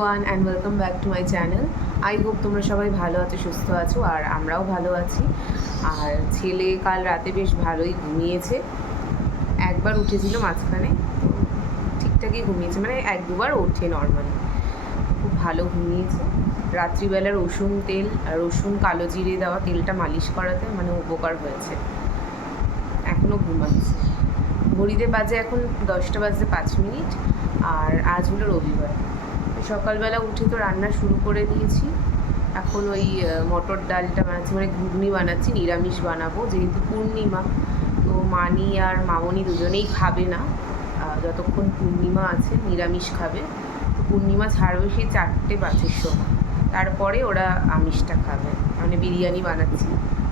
Everyone and welcome back to my channel. I hope তোমরা সবাই ভালো আছো, সুস্থ আছো, আর আমরাও ভালো আছি। আর ছেলে কাল রাতে বেশ ভালোই ঘুমিয়েছে। একবার উঠেছিল মাঝখানে, তো ঠিকঠাকই ঘুমিয়েছে, মানে এক দুবার ওঠে নর্মালি। খুব ভালো ঘুমিয়েছে। রাত্রিবেলা রসুন কালো জিরে দেওয়া তেলটা মালিশ করাতে মানে উপকার হয়েছে। এখনও ঘুমাচ্ছে। ঘড়িতে বাজে এখন 10টা বাজতে 5 মিনিট। আর আজ হলো রবিবার। সকালবেলা উঠে তো রান্না শুরু করে দিয়েছি। এখন ওই মটর ডালটা বানাচ্ছি, মানে ঘুগনি বানাচ্ছি, নিরামিষ বানাবো যেহেতু পূর্ণিমা। তো মানি আর মামনি দুজনেই খাবে না যতক্ষণ পূর্ণিমা আছে, নিরামিষ খাবে। তো পূর্ণিমা ছাড়বে সেই 4টে 5-এর সময়, তারপরে ওরা আমিষটা খাবে, মানে বিরিয়ানি বানাচ্ছি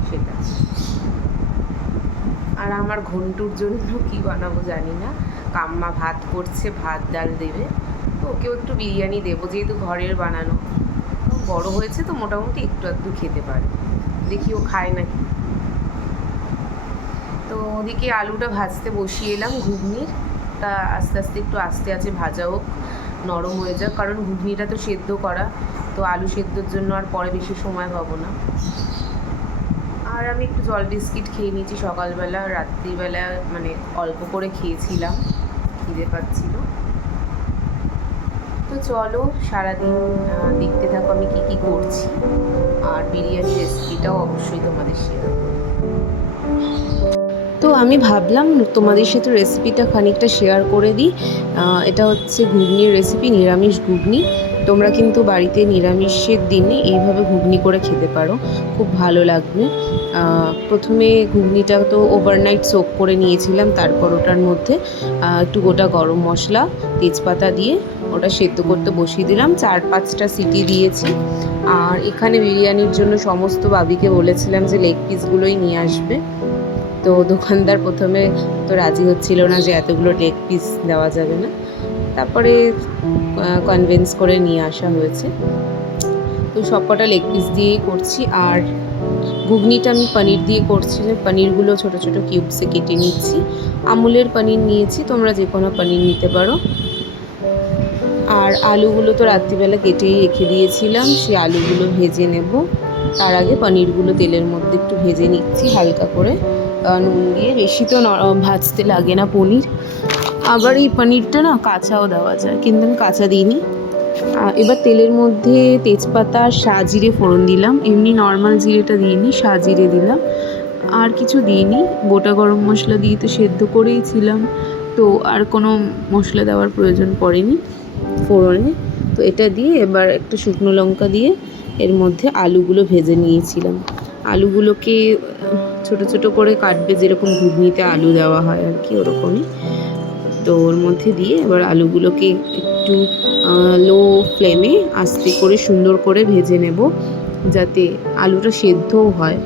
সেটা। আর আমার ঘন্টুর জন্য কি বানাবো জানি না। কাম্মা ভাত করছে, ভাত ডাল দেবে, তো ওকেও একটু বিরিয়ানি দেবো যেহেতু ঘরের বানানো। বড় হয়েছে তো মোটামুটি একটু আধটু খেতে পারে, দেখি ও খায় নাকি। তো ওদিকে আলুটা ভাজতে বসিয়ে এলাম। ঘুগনিটা আস্তে আস্তে একটু আস্তে আস্তে ভাজা হোক, নরম হয়ে যাক, কারণ ঘুগনিটা তো সেদ্ধ করা, তো আলু সেদ্ধর জন্য আর পরে বেশি সময় পাবো না। আর আমি একটু জল বিস্কিট খেয়ে নিয়েছি সকালবেলা, রাত্রিবেলা মানে অল্প করে খেয়েছিলাম, খিদে পাচ্ছিল। তো চলো সারাদিন দেখতে থাকো আমি কী কী করছি, আর বিরিয়ানি রেসিপিটাও অবশ্যই তোমাদের শেয়ার করব। তো আমি ভাবলাম তোমাদের সাথে রেসিপিটা খানিকটা শেয়ার করে দিই। এটা হচ্ছে ঘুগনির রেসিপি, নিরামিষ ঘুগনি। তোমরা কিন্তু বাড়িতে নিরামিষের দিনে এইভাবে ঘুগনি করে খেতে পারো, খুব ভালো লাগবে। প্রথমে ঘুগনিটা তো ওভারনাইট সোক করে নিয়েছিলাম, তারপর ওটার মধ্যে একটু গোটা গরম মশলা, তেজপাতা দিয়ে ওটা সেদ্ধ করতে বসিয়ে দিলাম। 4-5টা সিটি দিয়েছি। আর এখানে বিরিয়ানির জন্য সমস্ত বাবিকে বলেছিলাম যে লেগ পিসগুলোই নিয়ে আসবে। তো দোকানদার প্রথমে তো রাজি হচ্ছিল না যে এতগুলো লেগ পিস দেওয়া যাবে না, তারপরে কনভিন্স করে নিয়ে আসা হয়েছে। তো সবকটা লেগ পিস দিয়েই করছি। আর ঘুগনিটা আমি পনির দিয়ে করছি, পনিরগুলো ছোট ছোট কিউবসে কেটে নিচ্ছি। আমুলের পনির নিয়েছি, তোমরা যে কোনো পনির নিতে পারো। আর আলুগুলো তো রাত্রিবেলা কেটেই রেখে দিয়েছিলাম, সেই আলুগুলো ভেজে নেব। তার আগে পনিরগুলো তেলের মধ্যে একটু ভেজে নিচ্ছি হালকা করে নুন দিয়ে। বেশি তো ভাজতে লাগে না পনির, আবার এই পনিরটা না কাঁচাও দেওয়া যায়, কিন্তু আমি কাঁচা দিইনি। এবার তেলের মধ্যে তেজপাতা আর সাজিরে ফোড়ন দিলাম, এমনি নর্মাল জিরেটা দিইনি, সাজিরে দিলাম। আর কিছু দিইনি, গোটা গরম মশলা দিয়ে তো সেদ্ধ করেই ছিলাম, তো আর কোনো মশলা দেওয়ার প্রয়োজন পড়েনি ফোড়নে। তো এটা দিয়ে এবার একটা শুকনো লঙ্কা দিয়ে এর মধ্যে আলুগুলো ভেজে নিয়েছিলাম। আলুগুলোকে ছোট ছোট করে কাটবে, যেরকম ঘুগনিতে আলু দেওয়া হয় আর কি, ওরকমই। তো ওর মধ্যে দিয়ে এবার আলুগুলোকে একটু লো ফ্লেমে আস্তে করে সুন্দর করে ভেজে নেব, যাতে আলুটা সেদ্ধও হয়।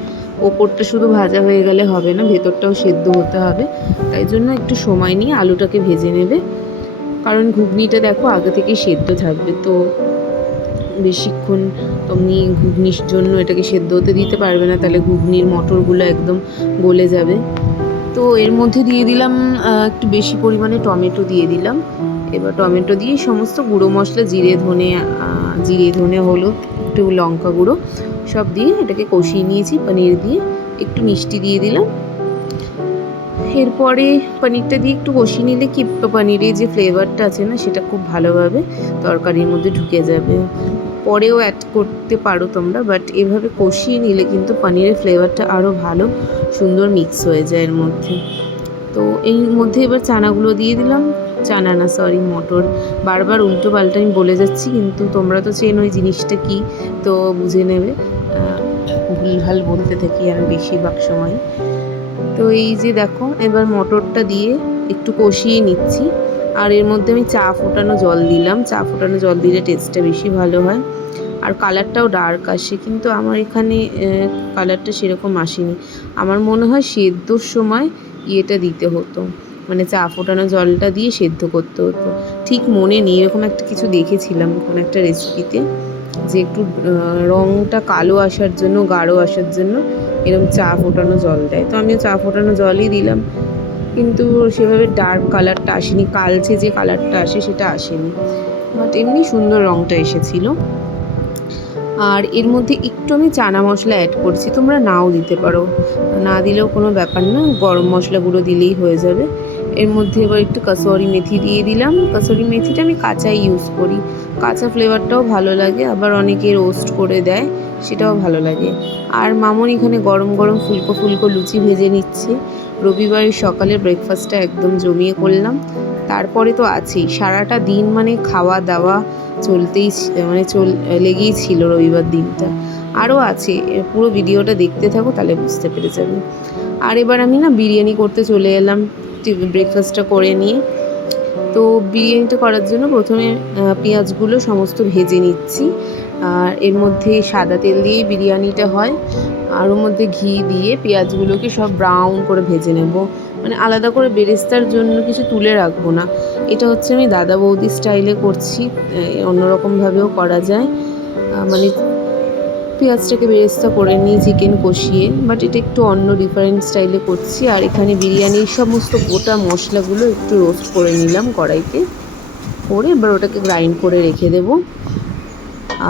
ওপরটা শুধু ভাজা হয়ে গেলে হবে না, ভেতরটাও সেদ্ধ হতে হবে। তাই জন্য একটু সময় নিয়ে আলুটাকে ভেজে নেবে, কারণ ঘুগনিটা দেখো আগে থেকেই সেদ্ধ থাকবে, তো বেশিক্ষণ তুমি ঘুগনির জন্য এটাকে সেদ্ধ হতে দিতে পারবে না, তাহলে ঘুগনির মটরগুলো একদম গলে যাবে। তো এর মধ্যে দিয়ে দিলাম একটু বেশি পরিমাণে টমেটো দিয়ে দিলাম। এবার টমেটো দিয়ে সমস্ত গুঁড়ো মশলা, জিরে ধনে হলুদ, একটু লঙ্কা গুঁড়ো সব দিয়ে এটাকে কষিয়ে নিয়েছি। পনির দিয়ে একটু মিষ্টি দিয়ে দিলাম। এরপরে পনিরটা দিয়ে একটু কষিয়ে নিলে কি পনিরের যে ফ্লেভারটা আছে না, সেটা খুব ভালোভাবে তরকারির মধ্যে ঢুকে যাবে। পরেও অ্যাড করতে পারো তোমরা, বাট এভাবে কষিয়ে নিলে কিন্তু পনিরের ফ্লেভারটা আরও ভালো সুন্দর মিক্স হয়ে যায় এর মধ্যে। তো এই মধ্যে এবার চানাগুলো দিয়ে দিলাম, মটর। বারবার উল্টো পাল্টা আমি বলে যাচ্ছি, কিন্তু তোমরা তো চেনো ওই জিনিসটা কি, তো বুঝে নেবে। ভুলভাল বলতে থাকি আমি বেশিরভাগ সময়। তো এই যে দেখো, এবার মটরটা দিয়ে একটু কষিয়ে নিচ্ছি। আর এর মধ্যে আমি চা ফোটানো জল দিলাম, চা ফোটানো জল দিলে টেস্টটা বেশি ভালো হয়, আর কালারটাও ডার্ক আসে। কিন্তু আমার এখানে কালারটা সেরকম আসেনি। আমার মনে হয় সেদ্ধর সময় ইয়েটা দিতে হতো, মানে চা ফোটানো জলটা দিয়ে সেদ্ধ করতে হতো। ঠিক মনে নেই, এরকম একটা কিছু দেখেছিলাম কোনো একটা রেসিপিতে, যে একটু রঙটা কালো আসার জন্য, গাঢ় আসার জন্য এরকম চা ফোটানো জল দেয়। তো আমিও চা ফোটানো জলই দিলাম, কিন্তু সেভাবে ডার্ক কালারটা আসেনি, কালচে যে কালারটা আসে সেটা আসেনি। বাট এমনি সুন্দর রঙটা এসেছিলো। আর এর মধ্যে একটু আমি চানা মশলা অ্যাড করছি, তোমরা নাও দিতে পারো, না দিলেও কোনো ব্যাপার না, গরম মশলা গুঁড়ো দিলেই হয়ে যাবে। এর মধ্যে এবার একটু কাসুরি মেথি দিয়ে দিলাম। কাসুরি মেথিটা আমি কাঁচাই ইউজ করি, কাঁচা ফ্লেভারটাও ভালো লাগে, আবার অনেকে রোস্ট করে দেয়, সেটাও ভালো লাগে। আর মামন এখানে গরম গরম ফুলকো ফুলকো লুচি ভেজে নিচ্ছে। রবিবারের সকালে ব্রেকফাস্টটা একদম জমিয়ে করলাম। তারপরে তো আছেই সারাটা দিন, মানে খাওয়া দাওয়া চলতেই মানে লেগেই ছিল রবিবার দিনটা। আরও আছে, পুরো ভিডিওটা দেখতে থাকো তাহলে বুঝতে পেরে যাবে। আর এবার আমি না বিরিয়ানি করতে চলে এলাম ব্রেকফাস্টটা করে নিয়ে। তো বিরিয়ানিটা করার জন্য প্রথমে পেঁয়াজগুলো সমস্ত ভেজে নিচ্ছি। আর এর মধ্যে সাদা তেল দিয়েই বিরিয়ানিটা হয়, আর ওর মধ্যে ঘি দিয়ে পেঁয়াজগুলোকে সব ব্রাউন করে ভেজে নেব। মানে আলাদা করে বেরেস্তার জন্য কিছু তুলে রাখবো না। এটা হচ্ছে আমি দাদা বৌদি স্টাইলে করছি, অন্যরকমভাবেও করা যায়। মানে পেঁয়াজটাকে বেরেস্তা করে নিই চিকেন কষিয়ে, বাট এটা একটু অন্য ডিফারেন্ট স্টাইলে করছি। আর এখানে বিরিয়ানির সমস্ত গোটা মশলাগুলো একটু রোস্ট করে নিলাম কড়াইতে, করে এবার ওটাকে গ্রাইন্ড করে রেখে দেব।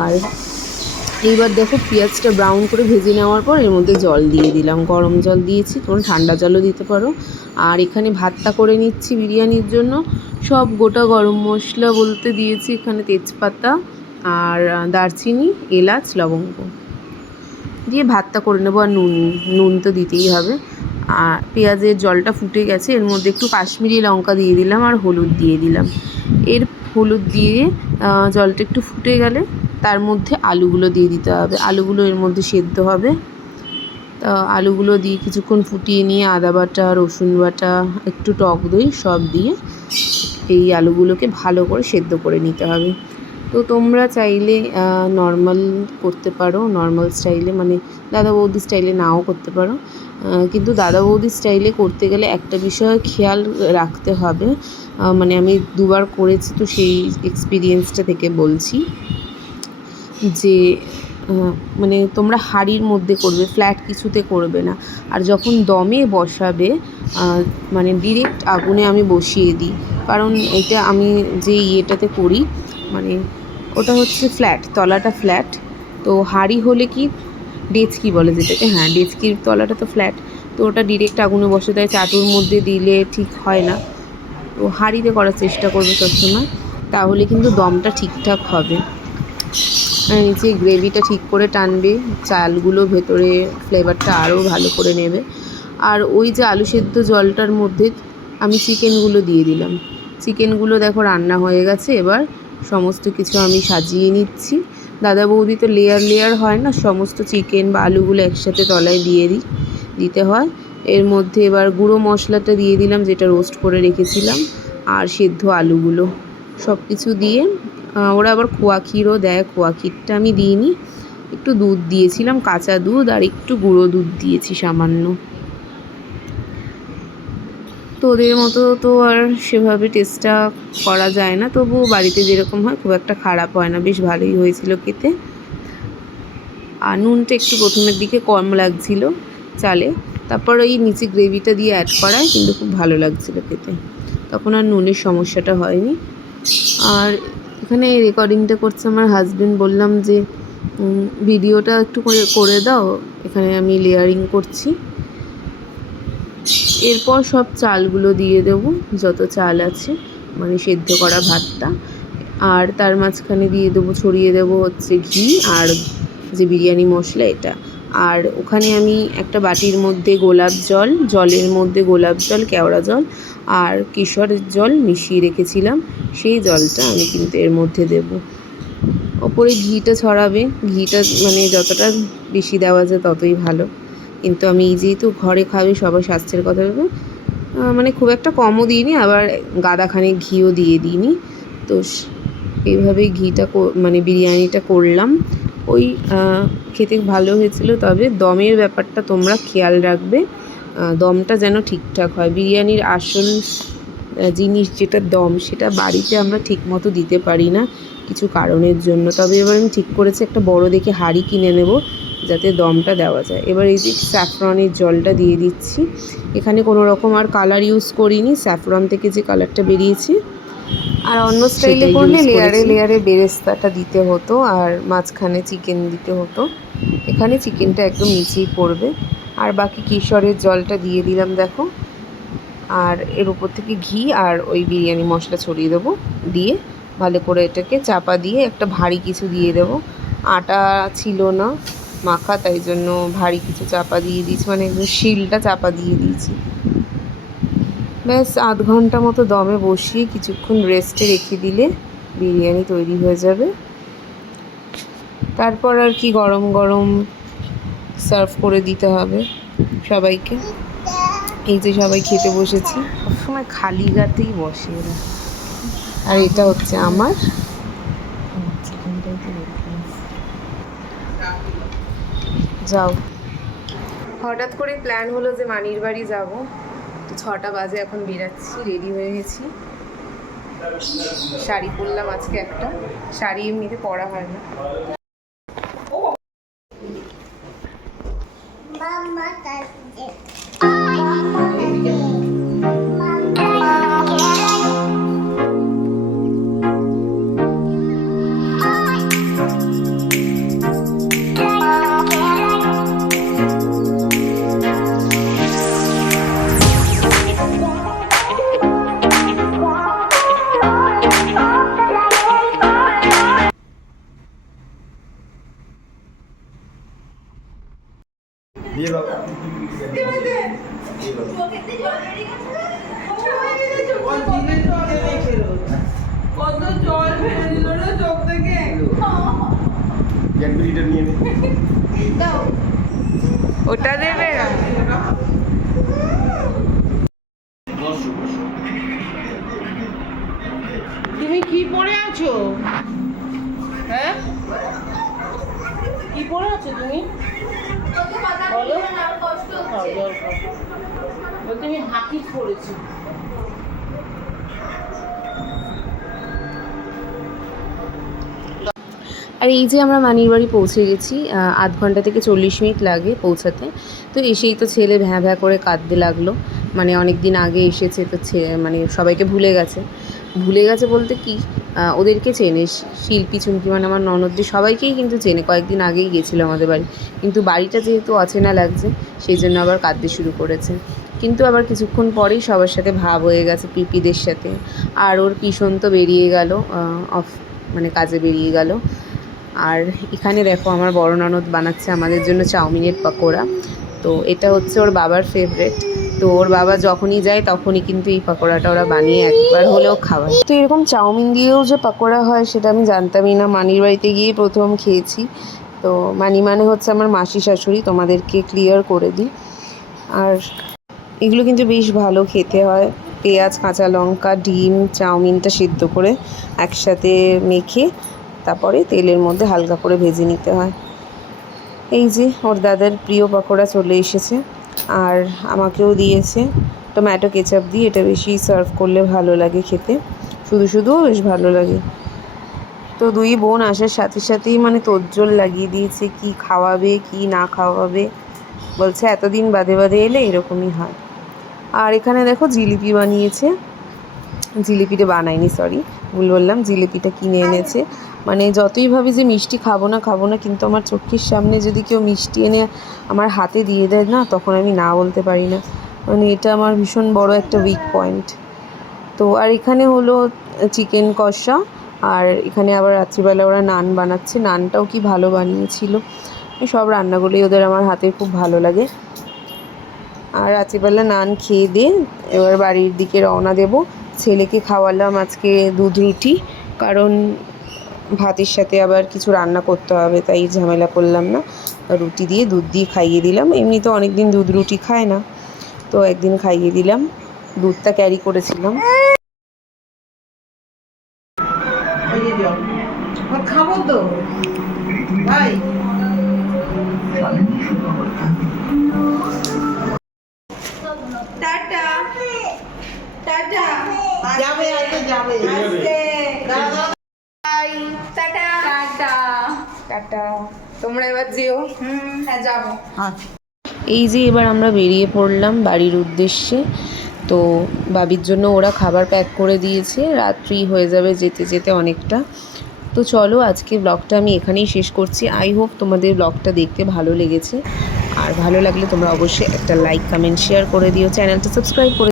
আর এইবার দেখো পেঁয়াজটা ব্রাউন করে ভেজে নেওয়ার পর এর মধ্যে জল দিয়ে দিলাম, গরম জল দিয়েছি, তোমরা ঠান্ডা জলও দিতে পারো। আর এখানে ভাতটা করে নিচ্ছি বিরিয়ানির জন্য। সব গোটা গরম মশলা বলতে দিয়েছি এখানে তেজপাতা আর দারচিনি, এলাচ, লবঙ্গ দিয়ে ভাতটা করে নেবো। আর নুন তো দিতেই হবে। আর পেঁয়াজের জলটা ফুটে গেছে, এর মধ্যে একটু কাশ্মীরি লঙ্কা দিয়ে দিলাম আর হলুদ দিয়ে দিলাম। হলুদ দিয়ে জলটা একটু ফুটে গেলে তার মধ্যে আলুগুলো দিয়ে দিতে হবে, আলুগুলো এর মধ্যে সেদ্ধ হবে। তা আলুগুলো দিয়ে কিছুক্ষণ ফুটিয়ে নিয়ে আদা বাটা, রসুন বাটা, একটু টক দই সব দিয়ে এই আলুগুলোকে ভালো করে সেদ্ধ করে নিতে হবে। তো তোমরা চাইলে নর্মাল করতে পারো, নর্মাল স্টাইলে, মানে দাদা বৌদি স্টাইলে নাও করতে পারো। কিন্তু দাদা বৌদি স্টাইলে করতে গেলে একটা বিষয় খেয়াল রাখতে হবে, মানে আমি দুবার করেছি তো সেই এক্সপিরিয়েন্সটা থেকে বলছি যে মানে তোমরা হাঁড়ির মধ্যে করবে, ফ্ল্যাট কিছুতে করবে না। আর যখন দমে বসাবে মানে ডিরেক্ট আগুনে আমি বসিয়ে দিই, কারণ এটা আমি যে ইয়েটাতে করি মানে ওটা হচ্ছে ফ্ল্যাট, তলাটা ফ্ল্যাট। তো হাঁড়ি হলে কি, ডেচকি বলে যেটাকে, হ্যাঁ ডেচকির তলাটা তো ফ্ল্যাট, তো ওটা ডিরেক্ট আগুনে বসে দেয়, চাটুর মধ্যে দিলে ঠিক হয় না। তো হাঁড়িতে করার চেষ্টা করবে সবসময়, তাহলে কিন্তু দমটা ঠিকঠাক হবে, নিচে গ্রেভিটা ঠিক করে টানবে, চালগুলো ভেতরে ফ্লেভারটা আরও ভালো করে নেবে। আর ওই যে আলু সেদ্ধ জলটার মধ্যে আমি চিকেনগুলো দিয়ে দিলাম। চিকেনগুলো দেখো রান্না হয়ে গেছে, এবার সমস্ত কিছু আমি সাজিয়ে নিচ্ছি। দাদা বৌদি তো লেয়ার লেয়ার হয় না, সমস্ত চিকেন বা আলুগুলো একসাথে তলায় দিতে হয়। এর মধ্যে এবার গুঁড়ো মশলাটা দিয়ে দিলাম যেটা রোস্ট করে রেখেছিলাম, আর সেদ্ধ আলুগুলো সব কিছু দিয়ে ওরা আবার খোয়া ক্ষীরও দেয়, খোয়া ক্ষীরটা আমি দিইনি, একটু দুধ দিয়েছিলাম, কাঁচা দুধ আর একটু গুঁড়ো দুধ দিয়েছি সামান্য। তো ওদের মতো তো আর সেভাবে টেস্টটা করা যায় না, তবুও বাড়িতে যেরকম হয় খুব একটা খারাপ হয় না, বেশ ভালোই হয়েছিল খেতে। আর নুনটা একটু প্রথমের দিকে কম লাগছিল চালে, তারপর ওই নিচে গ্রেভিটা দিয়ে অ্যাড করায় কিন্তু খুব ভালো লাগছিলো খেতে, তখন আর নুনের সমস্যাটা হয়নি। আর এখানে রেকর্ডিংটা করছে আমার হাজবেন্ড, বললাম যে ভিডিওটা একটু করে দাও, এখানে আমি লেয়ারিং করছি। এরপর সব চালগুলো দিয়ে দেবো, যত চাল আছে, মানে সেদ্ধ করা ভাতটা, আর তার মাঝখানে দিয়ে দেবো, ছড়িয়ে দেবো হচ্ছে ঘি আর যে বিরিয়ানি মশলা এটা। আর ওখানে আমি একটা বাটির মধ্যে জলের মধ্যে গোলাপ জল, কেওড়া জল আর কেশরের জল মিশিয়ে রেখেছিলাম, সেই জলটা আমি কিন্তু এর মধ্যে দেব। ওপরে ঘিটা ছড়াবে, ঘিটা মানে যতটা বেশি দেওয়া যায় ততই ভালো, কিন্তু আমি যেহেতু ঘরে খাবে সবার স্বাস্থ্যের কথা ভেবে মানে খুব একটা কমও দিইনি, আবার গাদাখানেক ঘিও দিয়ে দিইনি। তো এইভাবেই ঘিটা মানে বিরিয়ানিটা করলাম। ওই খেতে ভালো হয়েছিল, তবে দমের ব্যাপারটা তোমরা খেয়াল রাখবে, দমটা যেন ঠিকঠাক হয়। বিরিয়ানির আসল জিনিস যেটা দম, সেটা বাড়িতে আমরা ঠিকমতো দিতে পারি না কিছু কারণের জন্য। তবে এবার আমি ঠিক করেছি একটা বড় দেখে হাঁড়ি কিনে নেব যাতে দমটা দেওয়া যায়। এবার এই যে স্যাফরনের জলটা দিয়ে দিচ্ছি, এখানে কোনো রকম আর কালার ইউজ করিনি, স্যাফরন থেকে যে কালারটা বেরিয়েছে আর অন্য স্টাইলে সেটাই করলে ইউজ লেয়ারে করেছি। লেয়ারে বেরেস্তাটা দিতে হতো আর মাঝখানে চিকেন দিতে হতো। এখানে চিকেনটা একদম নিচেই পড়বে। আর বাকি কেশরের জলটা দিয়ে দিলাম দেখো। আর এর উপর থেকে ঘি আর ওই বিরিয়ানি মশলা ছড়িয়ে দেবো, দিয়ে ভালো করে এটাকে চাপা দিয়ে একটা ভারী কিছু দিয়ে দেবো। আটা ছিল না মাখা, তাই জন্য ভারী কিছু চাপা দিয়ে দিয়েছি, মানে একদম শিলটা চাপা দিয়ে দিয়েছি। ব্যাস ৮ ঘন্টা মতো দমে বসিয়ে কিছুক্ষণ রেস্টে রেখে দিলে বিরিয়ানি তৈরি হয়ে যাবে। তারপর আর কি গরম গরম সার্ভ করে দিতে হবে সবাইকে। এই যে সবাই খেতে বসেছি, সবসময় খালি গাতেই বসে এরা। আর এটা হচ্ছে আমার চিকেনটাই তো দেখলাম। যাও, হঠাৎ করে প্ল্যান হলো যে মানির বাড়ি যাবো, তো 6টা বাজে এখন বেরাচ্ছি, রেডি হয়ে গেছি। শাড়ি পরলাম আজকে একটা, শাড়ি এমনিতে পরা হয় না। কত জল ফেলে দিল না চোখ থেকে। ক্যাডবেরিটা নিয়ে নে। ওটা দেবে না? তুমি কি পরে আছো? হ্যাঁ, কি পরে আছো তুমি? বলো। খাও, জল খাও। বলতে আমি হাকিস পরেছি। আর এই যে আমরা মানির বাড়ি পৌঁছে গেছি, ৮ ঘন্টা থেকে 40 মিনিট লাগে পৌঁছাতে। তো এসেই তো ছেলে ভ্যাঁ ভ্যাঁ করে কাঁদতে লাগলো, মানে অনেক দিন আগে এসেছে তো মানে সবাইকে ভুলে গেছে। ভুলে গেছে বলতে কি, ওদেরকে চেনে, শিল্পী চুমকি মানে আমার ননদদের সবাইকেই কিন্তু চেনে, কয়েকদিন আগেই গেছিলো আমাদের বাড়ি। কিন্তু বাড়িটা যেহেতু অচেনা লাগছে সেই জন্য আবার কাঁদতে শুরু করেছে। কিন্তু আবার কিছুক্ষণ পরেই সবার সাথে ভাব হয়ে গেছে, পিপিদের সাথে। আর ওর পিসন তো বেরিয়ে গেল, মানে কাজে বেরিয়ে গেল। আর এখানে দেখো আমার বড় ননদ বানাচ্ছে আমাদের জন্য চাউমিনের পকোড়া। তো এটা হচ্ছে ওর বাবার ফেভারেট, তো ওর বাবা যখনই যায় তখনই কিন্তু এই পকোড়াটা ওরা বানিয়ে একবার হলেও খাওয়ায়। তো এরকম চাউমিন দিয়েও যে পকোড়া হয় সেটা আমি জানতামই না, মানির বাড়িতে গিয়েই প্রথম খেয়েছি। তো মানি মানে হচ্ছে আমার মাসি শাশুড়ি, তোমাদেরকে ক্লিয়ার করে দিই। আর এগুলো কিন্তু বেশ ভালো খেতে হয়, পেঁয়াজ কাঁচা লঙ্কা ডিম চাউমিনটা সিদ্ধ করে একসাথে মেখে তারপরে তেলের মধ্যে হালকা করে ভেজে নিতে হয়। এই যে ওর দাদার প্রিয় পকোড়া চলে এসেছে, আর আমাকেও দিয়েছে টমেটো কেচাপ দিয়ে। এটা বেশি সার্ভ করলে ভালো লাগে খেতে, শুধু শুধুও বেশ ভালো লাগে। তো দুই বোন আসার সাথে সাথেই মানে তোড়জোড় লাগিয়ে দিয়েছে, কি খাওয়াবে কি না খাওয়াবে, বলছে এতদিন বাদে বাদে এলে এরকমই হয়। আর এখানে দেখো জিলিপি বানিয়েছে, জিলিপিটা বানায়নি, সরি ভুল বললাম, জিলিপিটা কিনে এনেছে। মানে যতই ভাবি যে মিষ্টি খাবো না খাবো না, কিন্তু আমার চোখের সামনে যদি কেউ মিষ্টি এনে আমার হাতে দিয়ে দেয় না, তখন আমি না বলতে পারি না। মানে এটা আমার ভীষণ বড় একটা উইক পয়েন্ট। তো আর এখানে হলো চিকেন কষা, আর এখানে আবার রাত্রিবেলা ওরা নান বানাচ্ছে, নানটাও কি ভালো বানিয়েছিল। এই সব রান্নাগুলোই ওদের আমার হাতে খুব ভালো লাগে। আর রাত্রিবেলা নান খেয়ে দিয়ে এবার বাড়ির দিকে রওনা দেব। ছেলেকে খাওয়ালাম আজকে দুধ রুটি, কারণ ভাতের সাথে আবার কিছু রান্না করতে হবে, তাই ঝামেলা করলাম না, রুটি দিয়ে দুধ দিয়ে খাইয়ে দিলাম। এমনি তো অনেক দিন দুধ রুটি খায় না, তো একদিন খাইয়ে দিলাম, দুধটা ক্যারি করেছিলাম। খাবো তো ভাই। Tata tata. যাবে আজকে যাবে আজকে। বাই টাটা টাটা টাটা, তোমরা এবার যেও। হ্যাঁ যাবো। এই যে এবার আমরা বেরিয়ে পড়লাম বাড়ির উদ্দেশ্যে। তো বাবির জন্য ওরা খাবার প্যাক করে দিয়েছে, রাত্রি হয়ে যাবে যেতে যেতে অনেকটা। তো চলো আজকে ব্লগটা আমি এখানেই শেষ করছি। আই হোপ তোমাদের ব্লগটা দেখতে ভালো লেগেছে, আর ভালো লাগলে তোমরা অবশ্যই একটা লাইক কমেন্ট শেয়ার করে দিও, চ্যানেলটা সাবস্ক্রাইব করে